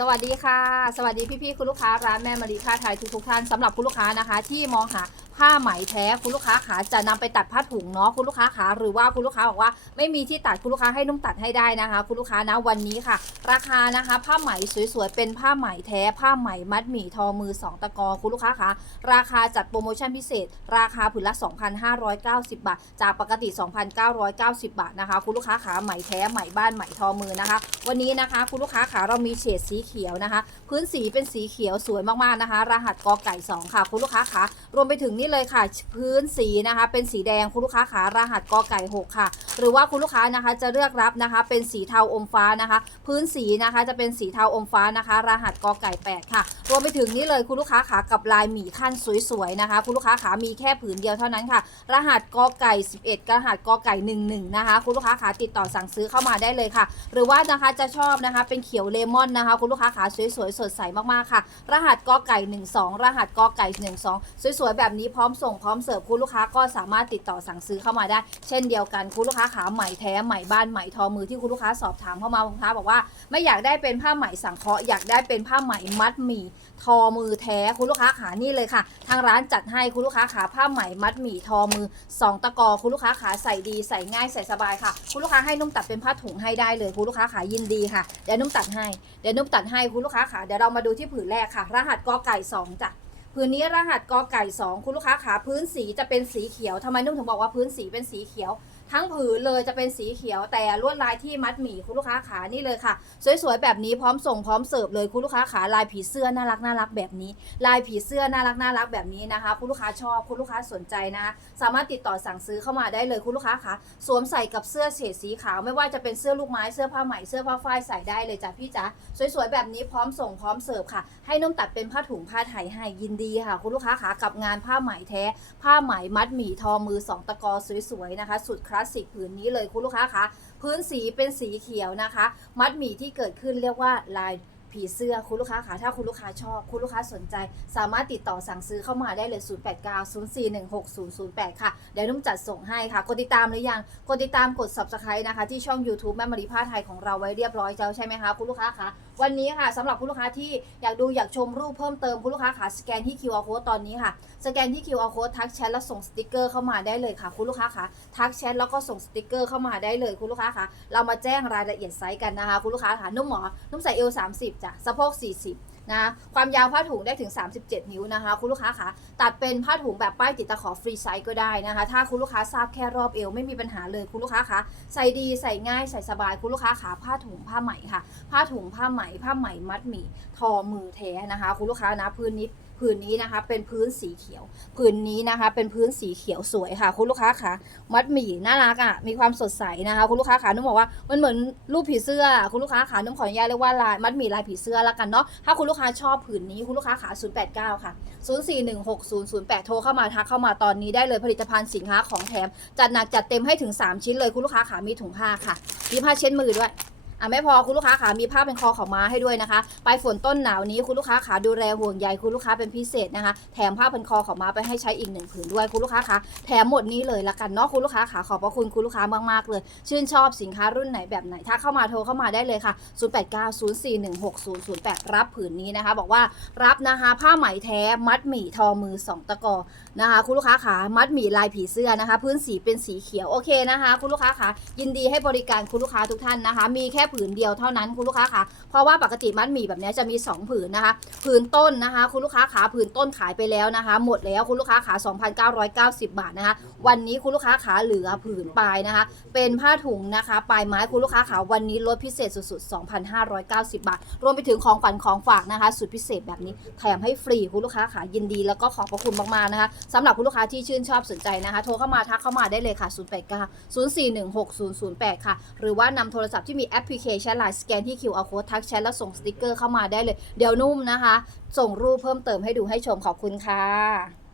สวัสดีค่ะ สวัสดีพี่ๆคุณลูกค้าร้านแม่มารีค่าไทยทุกๆท่านสำหรับคุณลูกค้านะคะ ที่มองหา ผ้าไหมแท้คุณลูกค้าขาจะนำไปตัดผ้าถุงเนาะคุณลูกค้าขาหรือว่าคุณลูกค้าบอกว่าไม่มีที่ตัดคุณลูกค้าให้นุ่มตัดให้ได้นะคะ คุณลูกค้านะวันนี้ค่ะ ราคานะคะ ผ้าไหมสวยๆเป็นผ้าไหมแท้ผ้าไหมมัดหมี่ทอมือ 2 ตะกอคุณลูกค้าขาราคาจัดโปรโมชั่นพิเศษ ราคาผืนละ 2,590 บาท จากปกติ 2,990 บาทนะคะ คุณลูกค้าขาไหมแท้ไหมบ้านไหมทอมือนะคะ วันนี้นะคะคุณลูกค้าขาเรามีเฉดสีเขียวนะคะ พื้นสีเป็นสีเขียวสวยมากๆนะคะ รหัสกอไก่2ค่ะ คุณลูกค้าขารวมไปถึงนี่เลยค่ะ พื้นสีนะคะ เป็นสีแดงคุณลูกค้าขารหัสกอไก่6ค่ะ หรือว่าคุณลูกค้านะคะจะเลือกรับนะคะ เป็นสีเทาอมฟ้านะคะ พื้นสีนะคะจะเป็นสีเทาอมฟ้านะคะ รหัสกอไก่ 8 ค่ะ รวมไปถึงนี่เลยคุณลูกค้าขากับลายหมีขั้นสวยๆนะคะ คุณลูกค้าขามีแค่ผืนเดียวเท่านั้นค่ะ รหัสกอไก่ 11 รหัสกอไก่ 11 นะคะ คุณลูกค้าขาติดต่อสั่งซื้อเข้ามาได้เลยค่ะ หรือว่านะคะจะชอบนะคะเป็นเขียวเลมอนนะคะ คุณลูกค้าขาสวยๆสดใสมากๆค่ะ รหัสกอไก่ 12 รหัสกอไก่ 12 สวยๆแบบนี้พร้อมส่งพร้อมเสิร์ฟคุณลูกค้าก็สามารถติดต่อสั่งซื้อเข้ามาได้ เช่นเดียวกันคุณลูกค้าขาใหม่แท้ใหม่บ้านใหม่ทอมือที่คุณลูกค้าสอบถามเข้ามาคุณลูกค้าบอกว่าไม่อยากได้เป็นผ้าไหมสังเคราะห์อยากได้เป็นผ้าไหมมัดหมี่ทอมือแท้คุณลูกค้าขานี่เลยค่ะ ทางร้านจัดให้คุณลูกค้าขาผ้าไหมมัดหมี่ทอมือ 2 ตะกอคุณลูกค้าขาใส่ดีใส่ง่ายใส่สบายค่ะ คุณลูกค้าให้นุ่มตัดเป็นผ้าถุงให้ได้เลยคุณลูกค้าขายินดีค่ะเดี๋ยวนุ่มตัดให้เดี๋ยวนุ่มตัดให้คุณลูกค้าขาเดี๋ยวเรามาดูที่ผืนแรกค่ะ รหัสกอไก่2จ้ะ พื้นนี้รหัสกอไก่ 2 คุณลูกค้าขาพื้นสีจะเป็นสีเขียวทำไมนุ่มถึงบอกว่าพื้นสีเป็นสีเขียว ทั้งผืนเลยจะเป็นสีเขียวแต่ลวดลายที่มัดหมี่คุณลูกค้าขานี่เลยค่ะ สวยๆแบบนี้พร้อมส่งพร้อมเสิร์ฟเลยคุณลูกค้าขาลายผีเสื้อน่ารักน่ารักแบบนี้ ลายผีเสื้อน่ารักน่ารักแบบนี้นะคะ คุณลูกค้าชอบคุณลูกค้าสนใจนะสามารถติดต่อสั่งซื้อเข้ามาได้เลยคุณลูกค้าคะสวมใส่กับเสื้อเฉดสีขาวไม่ว่าจะเป็นเสื้อลูกไม้เสื้อผ้าไหมเสื้อผ้าฝ้ายใส่ได้เลยจ้ะพี่จ๋าสวยๆแบบนี้พร้อมส่งพร้อมเสิร์ฟค่ะ ให้นุ่มตัดเป็นผ้าถุงผ้าไทยให้ยินดีค่ะ คุณลูกค้าขากับงานผ้าไหมแท้ ผ้าไหมมัดหมี่ทอมือสองตะกอสวยๆนะคะ สุดคลาสสิกผืนนี้เลยคุณลูกค้าคะพื้นสีเป็นสีเขียวนะคะ มัดหมี่ที่เกิดขึ้นเรียกว่าลาย ผีเสื้อคุณลูกค้าคะถ้าคุณลูกค้าชอบ คุณลูกค้าสนใจ สามารถติดต่อสั่งซื้อเข้ามาได้เลย 0890416008 ค่ะ เดี๋ยวนุ่มจัดส่งให้ค่ะ กดติดตามหรือยัง กดติดตามกด subscribe นะคะ ที่ช่อง YouTube แม่มารีผ้าไทยของเราไว้เรียบร้อยแล้วใช่ไหมคะ คุณลูกค้าคะวันนี้ค่ะสำหรับคุณลูกค้าที่อยากดูอยากชมรูปเพิ่มเติมคุณลูกค้าค่ะสแกนที่ QR code ตอนนี้ค่ะ สแกนที่ QR code ทักแชทแล้วส่งสติกเกอร์เข้ามาได้เลยค่ะ คุณลูกค้าคะทักแชทแล้วก็ส่งสติกเกอร์เข้ามาได้เลยคุณลูกค้าคะเรามาแจ้งรายละเอียดไซส์กันนะคะคุณลูกค้าค่ะนุ่มหมอนุ่มใส่เอล30จ้ะสะโพก 40 นะความยาวผ้าถุงได้ถึง 37 นิ้วนะคะ คุณลูกค้าคะตัดเป็นผ้าถุงแบบป้ายติดตะขอฟรีไซส์ก็ได้นะคะ ถ้าคุณลูกค้าทราบแค่รอบเอวไม่มีปัญหาเลยคุณลูกค้าคะใส่ดีใส่ง่ายใส่สบายคุณลูกค้าขาผ้าถุงผ้าไหมค่ะ ผ้าถุงผ้าไหมผ้าไหมมัดหมี่ทอมือแท้นะคะ คุณลูกค้านะพื้นนิด พื้นนี้นะคะเป็นพื้นสีเขียวพื้นนี้นะคะ เป็นพื้นสีเขียวสวยค่ะ คุณลูกค้าค่ะมัดหมี่น่ารักอะมีความสดใสนะคะ คุณลูกค้าขานุ่มบอกว่ามันเหมือนรูปผีเสื้อ คุณลูกค้าขานุ่มขออนุญาตเรียกว่าลายมัดหมี่ลายผีเสื้อละกันเนาะถ้าคุณลูกค้าชอบผืนนี้คุณลูกค้าขา089 ค่ะ 04160008 โทรเข้ามาทักเข้ามาตอนนี้ได้เลยผลิตภัณฑ์สินค้าของแถมจัดหนักจัดเต็มให้ถึง 3 ชิ้นเลยคุณลูกค้าขามีถุงผ้าค่ะมีผ้าเช็ดมือด้วย อะไม่พอคุณลูกค้าขามีผ้าเป็นคอขาวม้าให้ด้วยนะคะ ไปฝนต้นหนาวนี้คุณลูกค้าขาดูแลห่วงใยคุณลูกค้าเป็นพิเศษนะคะ แถมผ้าเป็นคอขาวม้าไปให้ใช้อีกหนึ่งผืนด้วยคุณลูกค้าขาแถมหมดนี้เลยละกันเนาะคุณลูกค้าขาขอบพระคุณคุณลูกค้ามากๆเลย ชื่นชอบสินค้ารุ่นไหนแบบไหนถ้าเข้ามาโทรเข้ามาได้เลยค่ะ 0890416008 รับผืนนี้นะคะ บอกว่ารับนะคะผ้าไหมแท้มัดหมี่ทอมือสองตะกอนะคะคุณลูกค้าขามัดหมี่ลายผีเสื้อนะคะ พื้นสีเป็นสีเขียวโอเคนะคะ คุณลูกค้าขายินดีให้บริการคุณลูกค้าทุกท่านนะคะ มีแค่ผืนเดียวเท่านั้นคุณลูกค้าขาเพราะว่าปกติมัดหมี่แบบนี้จะมี 2 ผืนนะคะ ผืนต้นนะคะ คุณลูกค้าขาผืนต้นขายไปแล้วนะคะ หมดแล้วคุณลูกค้าขา2,990 บาทนะคะ วันนี้คุณลูกค้าขาเหลือผืนปลายนะคะ เป็นผ้าถุงนะคะ ปลายไม้คุณลูกค้าขาวันนี้ลดพิเศษสุดๆ 2,590 บาท รวมไปถึงของขวัญของฝากนะคะ สุดพิเศษแบบนี้แถมให้ฟรีคุณลูกค้าขายินดีแล้วก็ขอบพระคุณมากๆนะคะสำหรับคุณลูกค้าที่ชื่นชอบสนใจนะคะ โทรเข้ามาทักเข้ามาได้เลยค่ะ 089 0 4 1 6 0 0 8 ค่ะ หรือว่านำโทรศัพท์ที่มีแอปพลิเคชันไลน์สแกนที่ QR code ทักแชทแล้วส่งสติกเกอร์เข้ามาได้เลย เดี๋ยวนุ่มนะคะ ส่งรูปเพิ่มเติมให้ดูให้ชมขอบคุณค่ะ